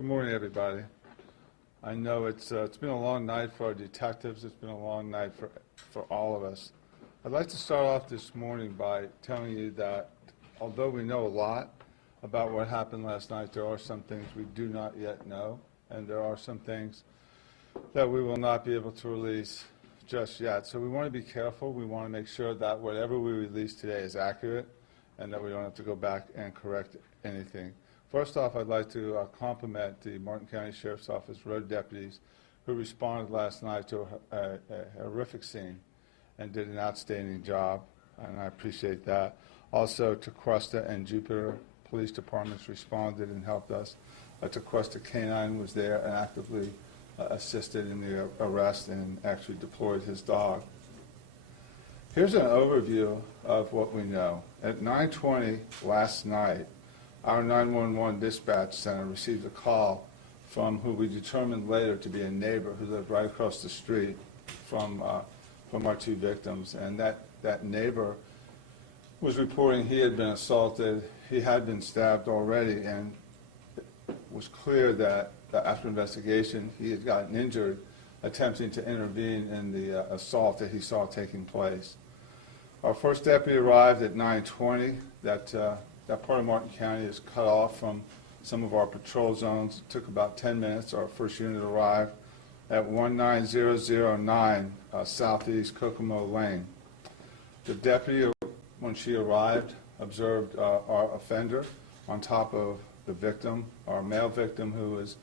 Good morning, everybody. I know it's been a long night for our detectives. It's been a long night for all of us. I'd like to start off this morning by telling you that although we know a lot about what happened last night, there are some things we do not yet know, and there are some things that we will not be able to release just yet. So we want to be careful. We want to make sure that whatever we release today is accurate and that we don't have to go back and correct anything. First off, I'd like to compliment the Martin County Sheriff's Office road deputies who responded last night to a horrific scene and did an outstanding job, and I appreciate that. Also, Tequesta and Jupiter Police Departments responded and helped us. Tequesta K-9 was there and actively assisted in the arrest and actually deployed his dog. Here's an overview of what we know. At 9:20 last night, our 911 dispatch center received a call from who we determined later to be a neighbor who lived right across the street from our two victims. And that neighbor was reporting he had been assaulted, he had been stabbed already, and it was clear that after investigation he had gotten injured attempting to intervene in the assault that he saw taking place. Our first deputy arrived at 9:20. That part of Martin County is cut off from some of our patrol zones. It took about 10 minutes. Our first unit arrived at 19009 Southeast Kokomo Lane. The deputy, when she arrived, observed our offender on top of the victim, our male victim, who was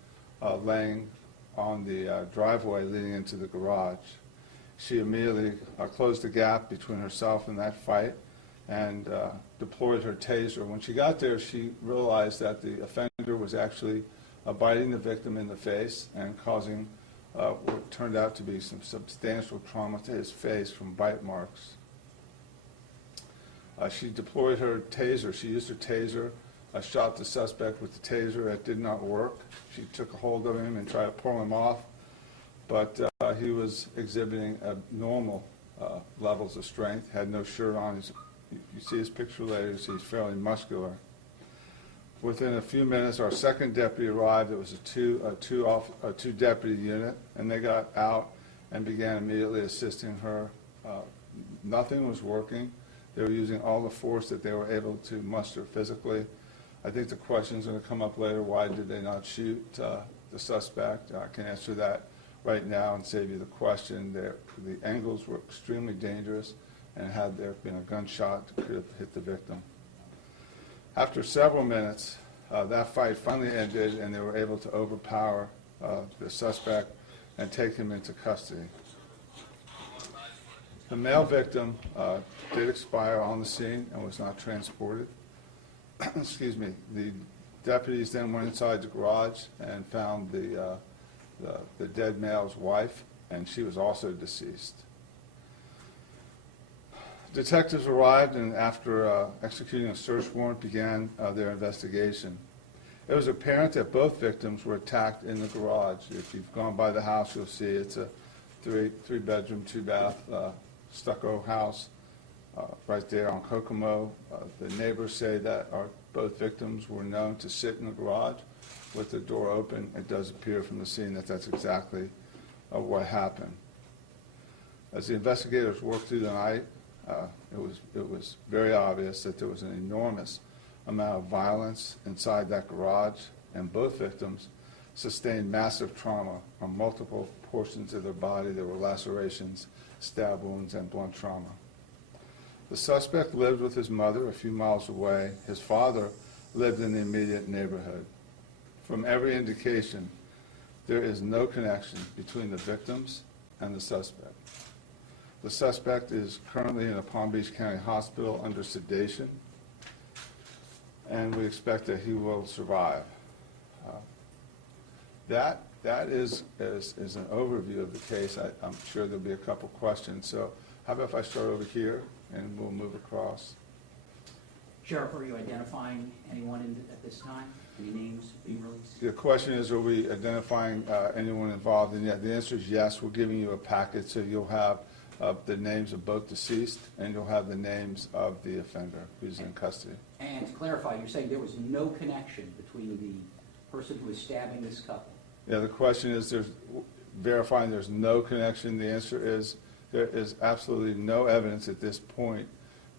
laying on the driveway leading into the garage. She immediately closed the gap between herself and that fight and deployed her taser. When she got there, she realized that the offender was actually biting the victim in the face and causing what turned out to be some substantial trauma to his face from bite marks. She deployed her taser. She used her taser, shot the suspect with the taser. It did not work. She took a hold of him and tried to pull him off, but he was exhibiting abnormal levels of strength, had no shirt on. You see his picture later, you see he's fairly muscular. Within a few minutes, our second deputy arrived. It was a two deputy unit, and they got out and began immediately assisting her. Nothing was working. They were using all the force that they were able to muster physically. I think the question is going to come up later, why did they not shoot the suspect? I can answer that right now and save you the question. The angles were extremely dangerous, and had there been a gunshot, it could have hit the victim. After several minutes, that fight finally ended, and they were able to overpower the suspect and take him into custody. The male victim did expire on the scene and was not transported. Excuse me. The deputies then went inside the garage and found the dead male's wife, and she was also deceased. Detectives arrived and after executing a search warrant began their investigation. It was apparent that both victims were attacked in the garage. If you've gone by the house, you'll see it's a three-bedroom, two-bath stucco house right there on Kokomo. The neighbors say that both victims were known to sit in the garage with the door open. It does appear from the scene that that's exactly what happened. As the investigators worked through the night, it was very obvious that there was an enormous amount of violence inside that garage, and both victims sustained massive trauma on multiple portions of their body. There were lacerations, stab wounds, and blunt trauma. The suspect lived with his mother a few miles away. His father lived in the immediate neighborhood. From every indication, there is no connection between the victims and the suspect. The suspect is currently in a Palm Beach County hospital under sedation, and we expect that he will survive. That is an overview of the case. I'm sure there'll be a couple questions. So how about if I start over here and we'll move across? Sheriff, are you identifying anyone at this time? Any names being released? The question is, are we identifying anyone involved? And the answer is yes. We're giving you a packet, so you'll have the names of both deceased, and you'll have the names of the offender who's in custody. And to clarify, you're saying there was no connection between person who is stabbing this couple? Yeah, the question is, verifying there's no connection. The answer is, there is absolutely no evidence at this point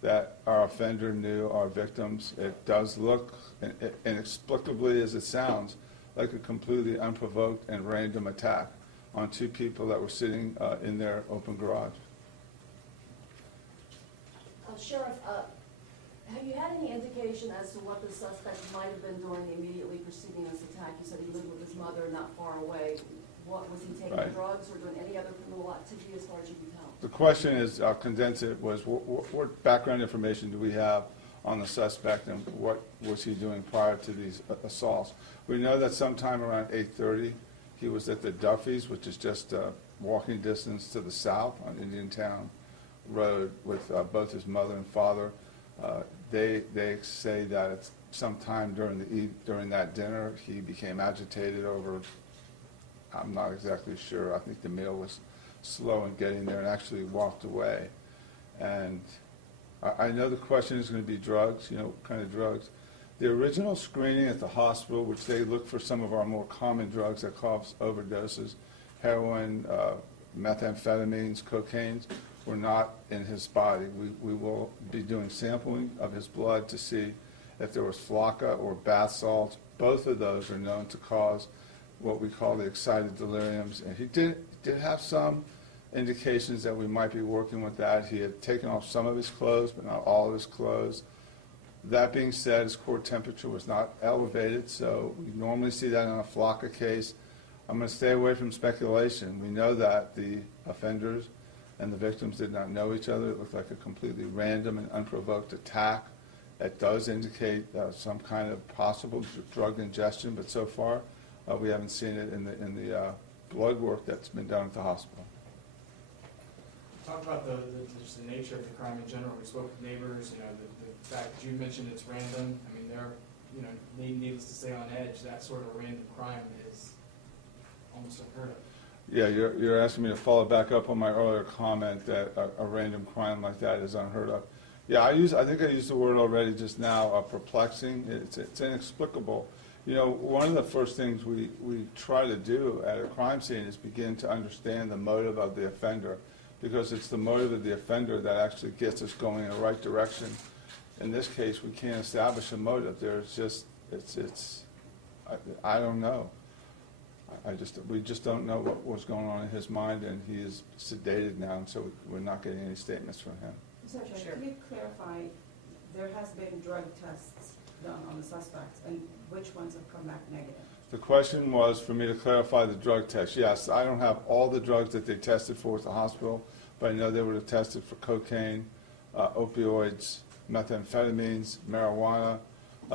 that our offender knew our victims. It does look, inexplicably as it sounds, like a completely unprovoked and random attack on two people that were sitting in their open garage. Sheriff, have you had any indication as to what the suspect might have been doing immediately preceding this attack? You said he lived with his mother not far away. What, was he taking Right. drugs or doing any other criminal activity as far as you can tell? The question is, I'll condense it, was what background information do we have on the suspect and what was he doing prior to these assaults? We know that sometime around 8:30, he was at the Duffy's, which is just walking distance to the south on Indiantown Road with both his mother and father. They say that it's sometime during that dinner, he became agitated over, I'm not exactly sure, I think the meal was slow in getting there, and actually walked away. And I know the question is going to be drugs, what kind of drugs. The original screening at the hospital, which they look for some of our more common drugs that cause overdoses, heroin, methamphetamines, cocaine, were not in his body. We will be doing sampling of his blood to see if there was flocka or bath salts. Both of those are known to cause what we call the excited deliriums. And he did have some indications that we might be working with that. He had taken off some of his clothes, but not all of his clothes. That being said, his core temperature was not elevated, so we normally see that in a flocka case. I'm going to stay away from speculation. We know that the offenders and the victims did not know each other. It looked like a completely random and unprovoked attack. It does indicate some kind of possible drug ingestion, but so far we haven't seen it in the blood work that's been done at the hospital. Talk about just the nature of the crime in general. We spoke with neighbors, the fact that you mentioned it's random. I mean, they're, needless to say, on edge. That sort of random crime is almost unheard of. Yeah, you're asking me to follow back up on my earlier comment that a random crime like that is unheard of. Yeah, I think I used the word already just now, perplexing. It's inexplicable. One of the first things we try to do at a crime scene is begin to understand the motive of the offender, because it's the motive of the offender that actually gets us going in the right direction. In this case, we can't establish a motive. There's just, I don't know. We just don't know what was going on in his mind, and he is sedated now, and so we're not getting any statements from him. Sure. Can you clarify, there has been drug tests done on the suspects, and which ones have come back negative? The question was for me to clarify the drug test. Yes, I don't have all the drugs that they tested for at the hospital, but I know they would have tested for cocaine, opioids, methamphetamines, marijuana.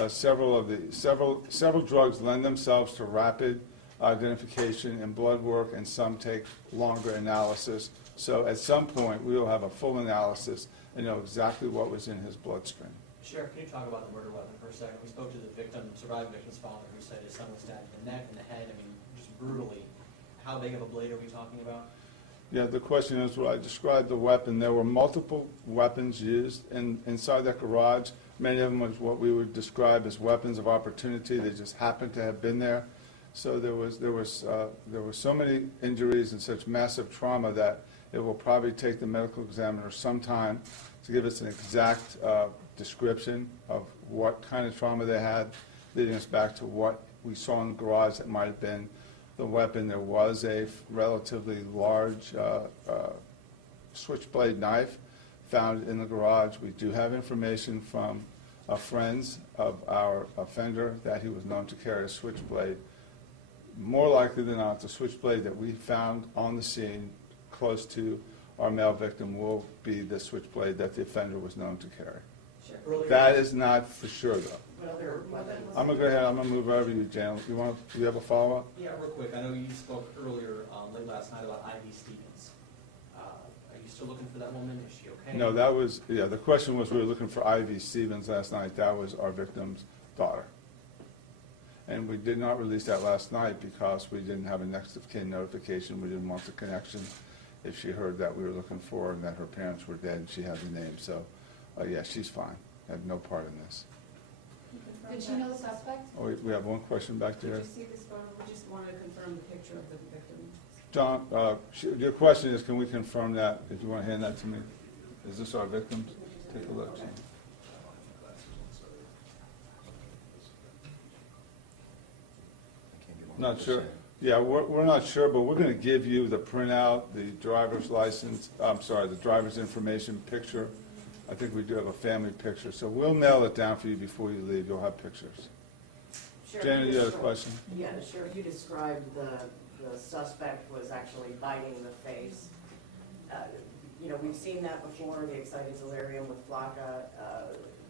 Several drugs lend themselves to rapid identification and blood work, and some take longer analysis. So at some point, we will have a full analysis and know exactly what was in his bloodstream. Sheriff, can you talk about the murder weapon for a second? We spoke to the surviving victim's father, who said his son was stabbed in the neck and the head. I mean, just brutally. How big of a blade are we talking about? Yeah, the question is, what I described the weapon. There were multiple weapons used inside that garage. Many of them was what we would describe as weapons of opportunity. They just happened to have been there. So there were so many injuries and such massive trauma that it will probably take the medical examiner some time to give us an exact description of what kind of trauma they had, leading us back to what we saw in the garage that might have been the weapon. There was a relatively large switchblade knife found in the garage. We do have information from friends of our offender that he was known to carry a switchblade. More likely than not, the switchblade that we found on the scene close to our male victim will be the switchblade that the offender was known to carry. Sure. That is not for sure, though. What other weapons? I'm going to go ahead. I'm going to move over to you, Jan. Do you have a follow-up? Yeah, real quick. I know you spoke earlier, late last night, about Ivy Stevens. Are you still looking for that woman? Is she okay? No, that was, the question was we were looking for Ivy Stevens last night. That was our victim's daughter. And we did not release that last night because we didn't have a next of kin notification. We didn't want the connection if she heard that we were looking for her and that her parents were dead and she had the name. So, yeah, she's fine. Had no part in this. Did she know the suspect? Oh, we have one question back Did there. you see this photo? We just wanted to confirm the picture of the victim. John, your question is, can we confirm that, if you want to hand that to me? Is this our victim? Take a look. Not sure. Yeah, we're not sure, but we're going to give you the printout, the driver's license, I'm sorry, the driver's information picture. I think we do have a family picture, so we'll mail it down for you before you leave. You'll have pictures. Sheriff, Janet, you had a question? Yeah, Sheriff, you described the suspect was actually biting the face. You know, we've seen that before, the excited delirium with Flocka.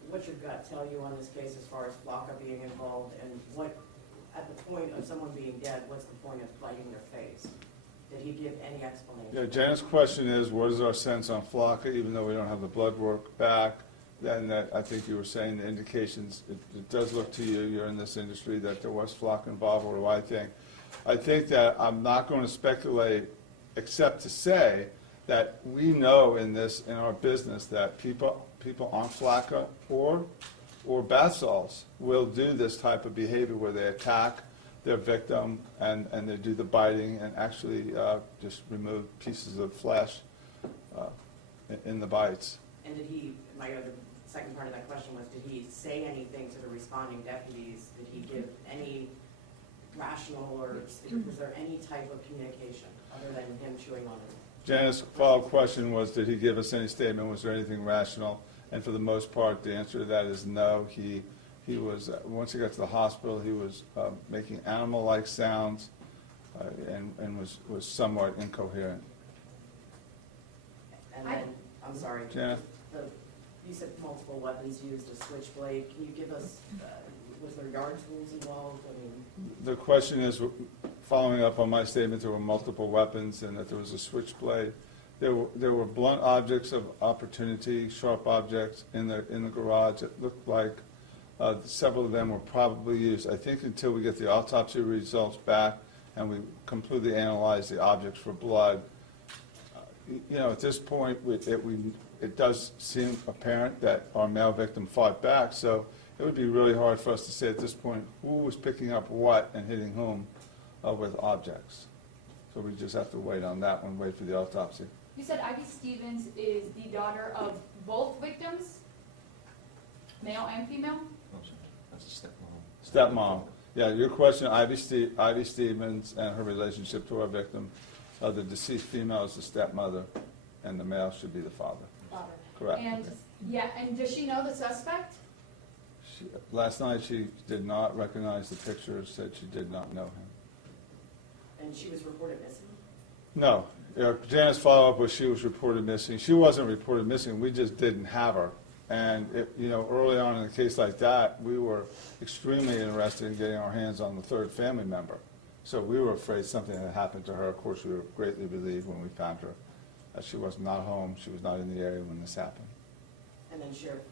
What's your gut tell you on this case as far as Flocka being involved, and what, at the point of someone being dead, what's the point of biting their face? Did he give any explanation? Yeah, Janet's question is, what is our sense on Flocka, even though we don't have the blood work back? Then I think you were saying the indications, it does look to you, you're in this industry, that there was Flocka involved. What do I think? I think that I'm not going to speculate, except to say that we know in our business, that people on Flocka or bath salts will do this type of behavior where they attack their victim and they do the biting and actually just remove pieces of flesh in the bites. And did he, my other second part of that question was, did he say anything to the responding deputies? Did he give any rational, or was there any type of communication other than him chewing on it? Janice's follow-up question was, did he give us any statement? Was there anything rational? And for the most part, the answer to that is no. He was, once he got to the hospital, he was making animal-like sounds and was somewhat incoherent. And then, I'm sorry, Janet? you said multiple weapons used, a switchblade. Can you give us, was there yard tools involved? I mean, The question is, following up on my statement, there were multiple weapons and that there was a switchblade. There were blunt objects of opportunity, sharp objects in the garage. It looked like several of them were probably used. I think until we get the autopsy results back and we completely analyze the objects for blood, you know, at this point, it does seem apparent that our male victim fought back. So it would be really hard for us to say at this point who was picking up what and hitting whom with objects. So we just have to wait on that one, wait for the autopsy. You said Ivy Stevens is the daughter of both victims, male and female? That's a stepmom. Stepmom. Yeah, your question, Ivy Stevens and her relationship to our victim. The deceased female is the stepmother, and the male should be the father. Father. Correct. And, yeah, and does she know the suspect? Last night, she did not recognize the pictures, said she did not know him. and she was reported missing? No. Janet's follow-up was she was reported missing. She wasn't reported missing, we just didn't have her. And, early on in a case like that, we were extremely interested in getting our hands on the third family member. So we were afraid something had happened to her. Of course, we were greatly relieved when we found her. She was not home, she was not in the area when this happened. And then Sheriff,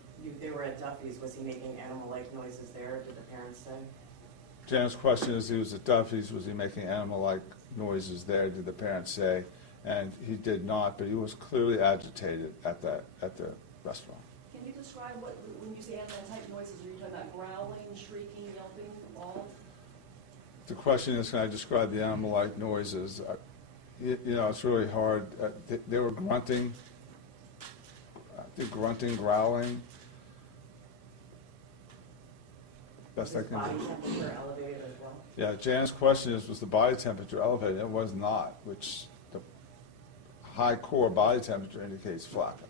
they were at Duffy's, was he making animal-like noises there, did the parents say? Janet's question is, he was at Duffy's, was he making animal-like noises there, did the parents say? And he did not, but he was clearly agitated at the restaurant. Can you describe when you say animal-type noises, are you talking about growling, shrieking, yelping, all? The question is, can I describe the animal-like noises? It's really hard. They were grunting, growling. Best I can Body do. temperature elevated as well? Yeah, Jan's question is, was the body temperature elevated? It was not, which the high core body temperature indicates Flocka.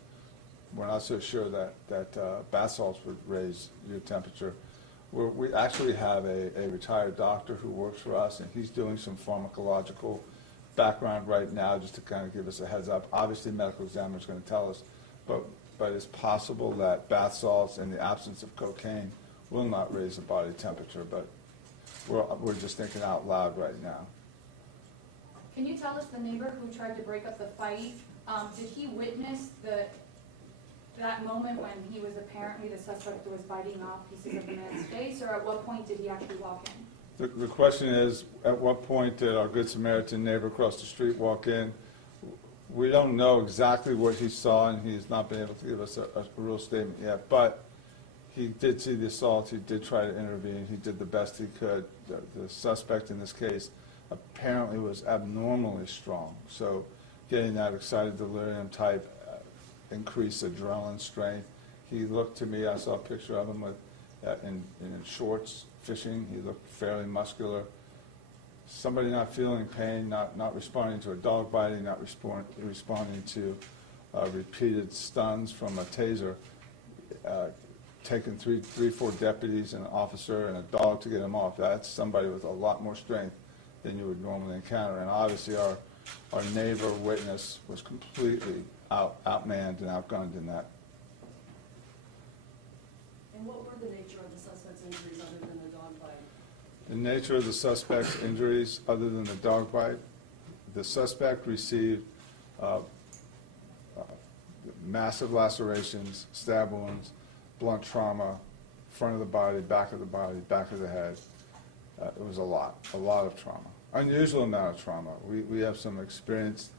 We're not so sure that bath salts would raise your temperature. We actually have a retired doctor who works for us, and he's doing some pharmacological background right now just to kind of give us a heads up. Obviously, medical examiner is going to tell us, but it's possible that bath salts in the absence of cocaine will not raise the body temperature, but we're just thinking out loud right now. Can you tell us the neighbor who tried to break up the fight, did he witness that moment when he was apparently the suspect was biting off pieces of the man's face, or at what point did he actually walk in? The question is, at what point did our Good Samaritan neighbor across the street walk in? We don't know exactly what he saw, and he's not been able to give us a real statement yet, but He did see the assault, he did try to intervene, he did the best he could. The suspect in this case apparently was abnormally strong, so getting that excited delirium type increased adrenaline strength. He looked to me, I saw a picture of him with, in shorts, fishing, he looked fairly muscular. Somebody not feeling pain, not responding to a dog biting, not responding to repeated stuns from a taser, taking three, 4 deputies, an officer, and a dog to get him off. That's somebody with a lot more strength than you would normally encounter. And obviously our neighbor witness was completely outmanned and outgunned in that. And what were the nature of the suspect's injuries other than the dog bite? The nature of the suspect's injuries, other than the dog bite, the suspect received massive lacerations, stab wounds, blunt trauma, front of the body, back of the head. It was a lot of trauma. Unusual amount of trauma. We have some experienced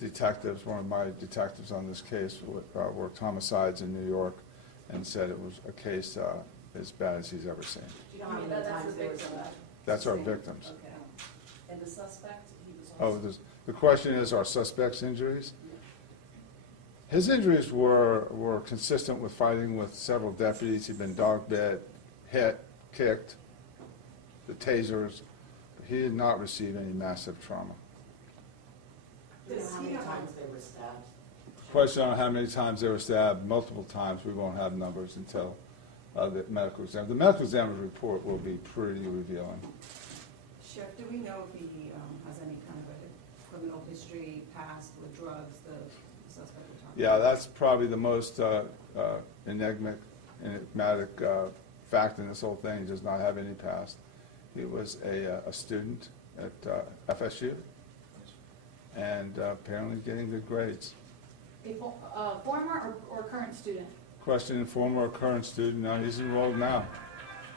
detectives. One of my detectives on this case worked homicides in New York and said it was a case as bad as he's ever seen. Do you know how many times they were stabbed? That's our victims. Okay. And the suspect, he was Oh, also... the question is, are suspects' injuries? His injuries were consistent with fighting with several deputies. He'd been dog bit, hit, kicked, the tasers. He did not receive any massive trauma. Do you know how many times they were stabbed? Question on how many times they were stabbed, multiple times. We won't have numbers until the medical exam. The medical examiner's report will be pretty revealing. Sheriff, do we know if he has any kind of a criminal history past with drugs, the suspect we're talking Yeah, about? that's probably the most enigmatic fact in this whole thing. He does not have any past. He was a student at FSU and apparently getting good grades. A former or current student? Question, former or current student? No, he's enrolled now.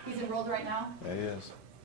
He's enrolled right now? Yeah, he is.